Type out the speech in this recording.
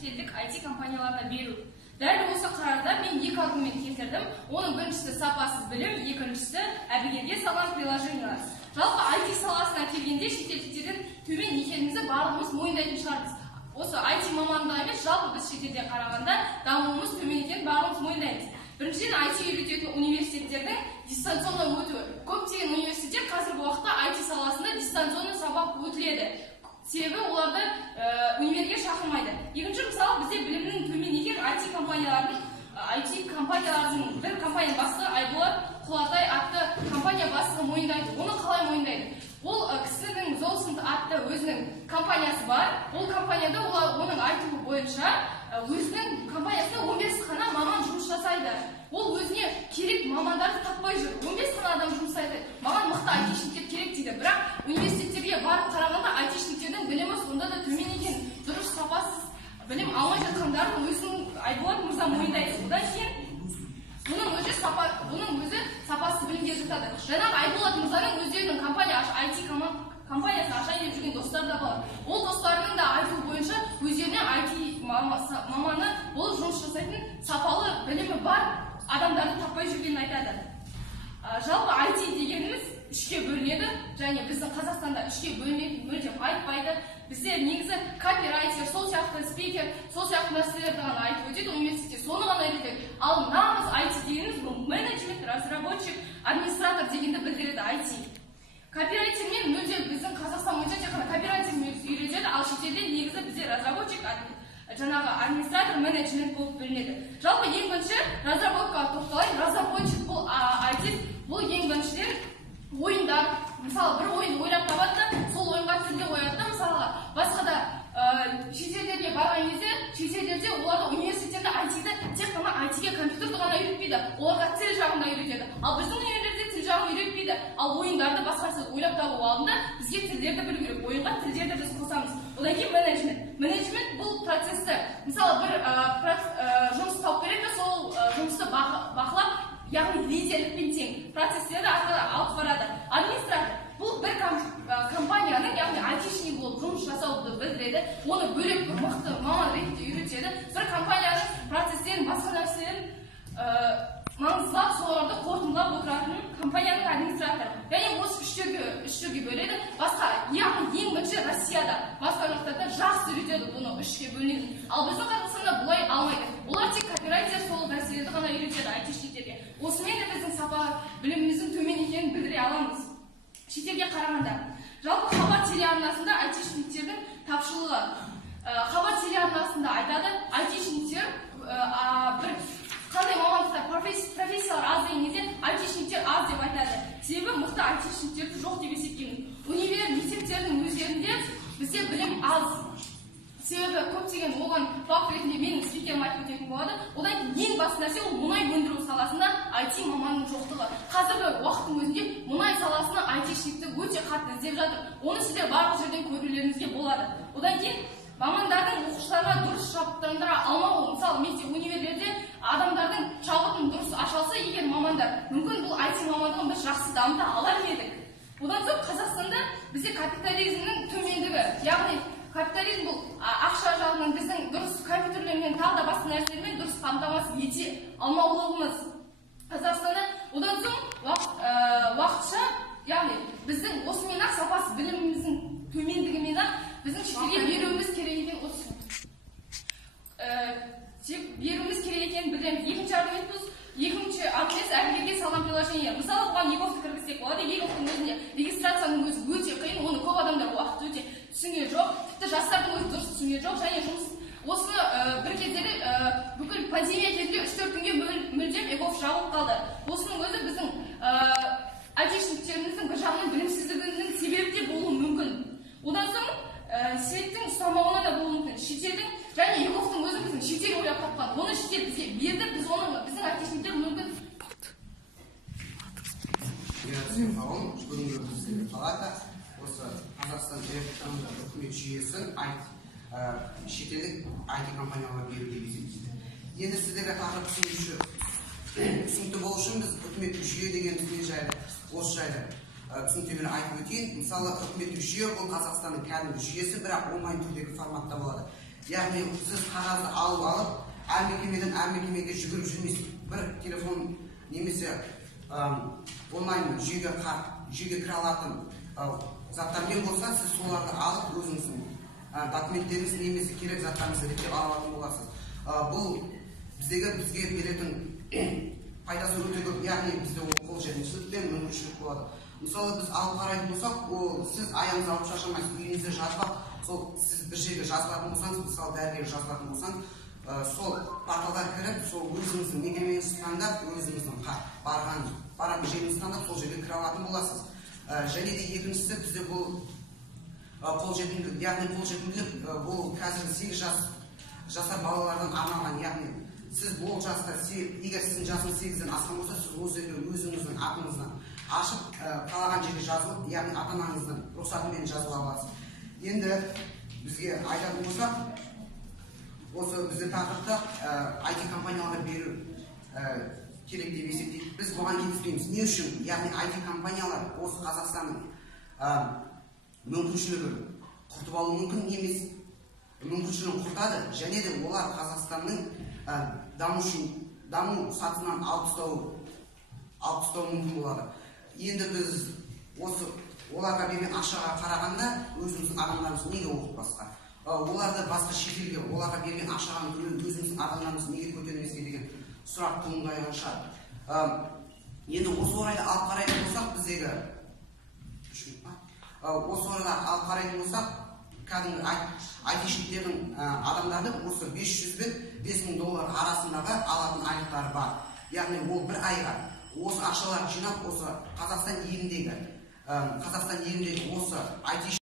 шетелдік IT компанияларына беру. Дәл осы қарарда мен екі аргумент келтірдім. Оның біріншісі сапасыз білім, екіншісі әбігерге салған приложениялар. Жалпы IT саласына келгенде шетелдіктердің төмен екенімізді барлығымыз мойындайтын шығармыз. Осы IT мамандығы емес, жалпы біз шетелде қарағанда дамуымыз төмен екенін барлығымыз мойындаймыз. Біріншіден IT үйрететін университеттердің дистанционно өтуі. Көптеген университеттер қазіргі уақытта IT саласында дистанционно сабақ өтіледі. Себебі оларды универге шақырмайды. Екінші, мысалы, бізде білімнің төмен екен IT компаниялардың бір компания бастығы Айболат Құлатай атты компания бастығы мойындайды. Оны қалай мойындайды? Ол кісінің Золсент атты өзінің компаниясы бар. Ол компанияда оның айтуы бойынша өзінің компаниясында 15 қана маман жұмыс жасайды. Ол өзіне керек мамандарды таппай жүр. 15 қана адам жұмыс жасайды. Маған мықты айтишниктер керек дейді. Бірақ университеттерге барып қарағанда айтишниктердің білімі сонда да төмен екен. Дұрыс сапасыз білім алмай жатқандарын өзінің Айболат мырза мойындайды. Одан кейін бұның өзі сапасыз білімге жатады. Жаңағы Айболат мырзаның өздерінің компаниясын ашайын деп жүрген достары да бар. Ол достарының да айтуы бойынша өздеріне IT маманы болып жұмыс жасайтын сапалы білімі бар адамдарды таппай жүргенін айтады. Жалпы IT дегеніміз үшке бөлінеді, және біздің Қазақстанда үшке бөлінетін мүлдем айтпайды. Бізде негізі копирайтер, сол сияқты спикер, сол сияқты нәрселерді ғана айтып өтеді университетте, соны ғана үйретеді. Ал нағыз IT дегеніміз бұл менеджмент, разработчик, администратор дегенді білдіреді IT. Копирайтермен мүлдем біздің Қазақстан бойынша тек қана копирайтермен үйретеді, ал шетелде негізі бізде разработчик, жаңағы администратор, менеджмент болып бөлінеді. Жалпы ең бірінші разработкаға тоқталайын. Разработчик бұл IT, бұл ең біріншіден ойындар. Мысалы, бір ойын ойлап табады, сол ойынға тілді қояды. Мысалға, басқада шетелдерге барған кезде, шетелдерде оларды университеттерде IT-ді тек қана IT-ге компьютерді ғана үйретпейді, оларға тіл жағында үйретеді. Ал біздің университетте тіл жағын үйретпейді. Ал ойындарды басқасы ойлап табу алдында бізге тілдерді білу керек. Ойынға тілдерді біз қосамыз. Одан кейін менеджмент. Менеджмент бұл процесті, мысалы, бір жұмыс тауып береді, сол жұмысты бақылап, яғни лидерлікпен тең процестерді алып барады. Администратор бұл бір компанияның, яғни айтишник болып жұмыс жасауды білдіреді, оны бөлек бір мықты маман ретінде үйретеді. Бір компанияның процестерін, басқа нәрселерін маңыздылап, соларды қорытындылап отыратын компанияның администраторы. Және осы үш түрге бөледі. Басқа, яғни ең бірінші Россияда, басқа жақтарда жақсы үйретеді бұны үшке бөлінеді. Ал біздің Қазақстанда бұлай алмайды. Олар тек копирайтер, сол нәрселерді ғана үйретеді айтишниктерге. Осымен де біздің сапа біліміміздің төмен екенін білдіре аламыз. Шетелге қарағанда. Жалпы Хабар телеарнасында айтишниктердің тапшылығы. Хабар телеарнасында айтады, айтишниктер бір қандай мамандықтар, профессиялар аз деген кезде айтишниктер аз деп айтады. Себебі мықты айтишниктерді жоқ деп есептеймін. Универ мектептердің өздерінде бізде білім аз. Себебі көптеген оған факт ретінде менің спикерім айтып өтетін болады. Одан ең басты нәрсе ол мұнай өндіру саласында IT маманның жоқтығы. Қазіргі уақыттың өзінде мұнай саласына айтишникті өте қатты іздеп жатыр. Оны сіздер барлық жерден көрулеріңізге болады. Одан кейін мамандардың оқушыларға дұрыс жабдықтандыра алмауы. Мысалы, мектеп универлерде адамдардың шабытын дұрыс ашалса егер мамандар, мүмкін бұл IT мамандығын біз жақсы дамыта алар едік. Одан соң Қазақстанда бізде капитализмнің төмендігі, яғни капитализм бұл ақша жағынан біздің дұрыс компьютерлермен, тағы да басқа нәрселермен дұрыс қамтамасыз ете алмаулығымыз Қазақстанда. Одан соң уақытша, яғни біздің осымен-ақ сапасы біліміміздің төмендігімен-ақ біздің шетелге беруіміз керек екен беруіміз керек екенін білеміз. Екінші аргумент әбігерге салған приложение. Мысалы, бұған ЕГОВты кіргізсек болады. ЕГОВтың өзінде регистрацияның өзі өте қиын, оны көп адамдар уақыт өте түсінген жоқ, тіпті жастардың өзі дұрыс түсінген жоқ, және осыны бір кездері бүкіл пандемия кезінде 3-4 күнге мүлдем ЕГОВ жабылып қалды. Осының өзі біздің айтишниктеріміздің бір жағынан білімсіздігінің себебі де болуы мүмкін. Одан соң сеттің ұстамауына да болуы мүмкін. Шетелдің және ЕГОВтың өзі біздің шетел ойлап тапқан. Оны шетел бізге берді, біздің айтишниктер мүмкін. Бүгінгі палата осы Қазақстан үкімет жүйесін шетелдік IT компанияларға беру деп есептейді. Енді сіздерге тақырып түсінікті болу үшін біз үкіметтік жүйе деген осы жайлы түсініктемені айтып өтейін. Мысалы, үкіметтік жүйе бұл Қазақстанның кәдімгі жүйесі, бірақ онлайн түрдегі форматта болады. яғни сіз қағазды алып әр мекемеден әр мекемеге жүгіріп жүрмейсіз. Бір телефон немесе онлайн жүйеге кіре алатын заттармен болса, сіз соларды алып өзіңіздің документтеріңіз немесе керек заттарыңызды реттеп ала алатын боласыз. Бұл бізге беретін пайдасы өте көп, яғни бізде қолжетімділік пен мүмкіншілік болады. Мысалы, біз алып қарайтын болсақ, сіз аяңыз алып шаршамайсыз, үйіңізде жазбақ, сол сіз бір жерге жазылатын болсаңыз, мысалы дәрігерге жазылатын болсаңыз, сол порталға кіріп, сол өзіңіздің мекемеңізді таңдап, өзіңіздің барған жеріңізді таңдап, сол жерге кіре алатын боласыз. Және де екіншісі бізде бұл қолжетімділік, яғни қолжетімділік бұл қазіргі 8 жасар балалардан арналған, яғни сіз бұл жаста, егер сіздің жасыңыз 8-ден асқан болса, сіз өзіңіздің атыңыздан ашып, қалаған жерге жазылып, яғни ата-анаңыздың рұқсатымен жазыла аласыз. Енді бізге айтатын болсақ, осы біздің тақырыпта IT компанияларға беру керек деп есептейді. Біз бұған келіспейміз. Не үшін? Яғни IT компаниялар осы Қазақстанның мүмкіншілігін құртып алу мүмкін емес, мүмкіншілігін құртады, және де олар Қазақстанның даму сатысынан алып тастауы мүмкін болады. Енді біз осы оларға берген ақшаға қарағанда өзіміздің адамдарымыз неге оқытпасқа? Оларды басқа шетелге оларға берген ақшаға өзіміздің адамдарымыз неге көтермеске деген сұрақ туындаған шығар. Енді осы орайда алып қарайтын болсақ, біздегі кәдімгі айтишниктердің адамдарды осы 500 бен 5000 доллар арасындағы алатын айлықтары бар. Яғни ол бір айға осы ақшаларды жинап, осы Қазақстан еліндегі осы айтишник